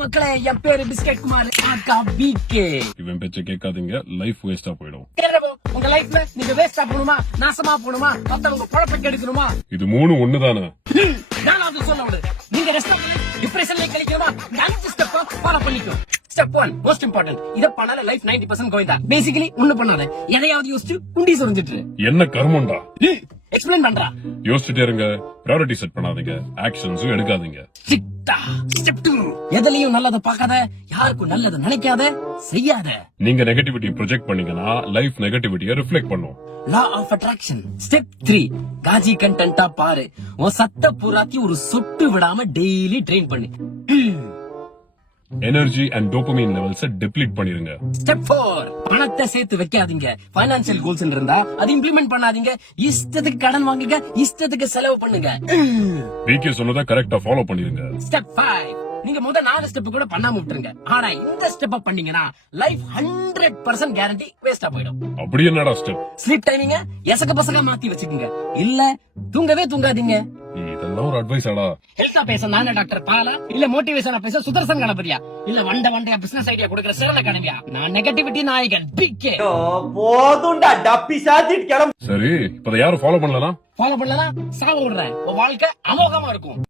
மக்களே, என் பேரு biscuit Kumar. PK. இவன் பேச்ச கேட்காதீங்க, லைஃப் வேஸ்டா போயிடும். உங்க லைஃப்ல நீங்க வேஸ்டா போகணுமா, நாசமா போகணுமா, மத்தவங்க குழப்ப கெடுக்கணுமா? இது மூணு ஒண்ணுதானே. நான் அது சொல்ல விடு. நீங்க ரெஸ்ட் டிப்ரெஷன்ல கழிக்கணுமா? அஞ்சு ஸ்டெப் ஃபாலோ பண்ணிக்கோ. Step 1 most important. இத பண்ணால லைஃப் 90% கோயிந்தா. பேசிக்கலி ஒண்ணு பண்ணாத, எதையாவது யோசிச்சு குண்டி சொரிஞ்சிட்டு என்ன கர்மம்டா. எக்ஸ்பிளைன் பண்றா. யோசிச்சுட்டே இருங்க, பிரையாரிட்டி செட் பண்ணாதீங்க, ஆக்ஷன்ஸும் எடுக்காதீங்க. ஸ்டெப் 2 எதுலயும் நல்லத பார்க்காத, யாருக்கும் நல்லத நினைக்காத, செய்யாத. நீங்க நெகட்டிவிட்டி ப்ரொஜெக்ட் பண்ணீங்கன்னா லைஃப் நெகட்டிவிட்டியை ரிஃப்ளெக்ட் பண்ணும். Law of attraction. ஸ்டெப் 3 காஜி கண்டென்ட்டா பாரு. உன் சத்த பூராத்தி ஒரு சொட்டு விடாம டெய்லி ட்ரெயின் பண்ணு. Energy and dopamine levels deplete பண்ணிருங்க. ஸ்டெப் 4 பணத்தை சேர்த்து வைக்காதீங்க. பைனான்சியல் கோல்ஸ் இருந்தா அது இம்ப்ளிமெண்ட் பண்ணாதீங்க. இஷ்டத்துக்கு கடன் வாங்குங்க, இஷ்டத்துக்கு செலவு பண்ணுங்க. பிகே சொன்னதை கரெக்டா ஃபாலோ பண்ணிருங்க. ஸ்டெப் 5 நீங்க முத 4 ஸ்டெப் கூட பண்ணாம விட்டுருங்க. ஆனா இந்த ஸ்டெப் பண்ணீங்கன்னா லைஃப் 100% கேரண்டி வேஸ்டா போயிடும். அப்படி என்னடா ஸ்டெப்? ஸ்லீப் டைமிங்க எசக பசங்க மாத்தி வச்சுக்கோங்க. இல்ல தூங்கவே தூங்காதீங்க. இதெல்லாம் ஒரு அட்வைஸ் ஆடா. ஹெல்த்தா பேச நானே டாக்டர் பாலா, இல்ல மோட்டிவேஷனா பேச சுதர்சன் கணபதியா, இல்ல வண்டையா பிசினஸ் ஐடியா கொடுக்கிற சிறந்த கணவியா? நான் நெகட்டிவிட்டி நாயகன் பிகே. போதும்டா டப்பி சாத்திட்டு கிளம்பு. சரி, இப்ப யாரும் ஃபாலோ பண்ணலனா? ஃபாலோ பண்ணலனா சாவ விடுறேன். வாழ்க்கை அமோகமா இருக்கும்.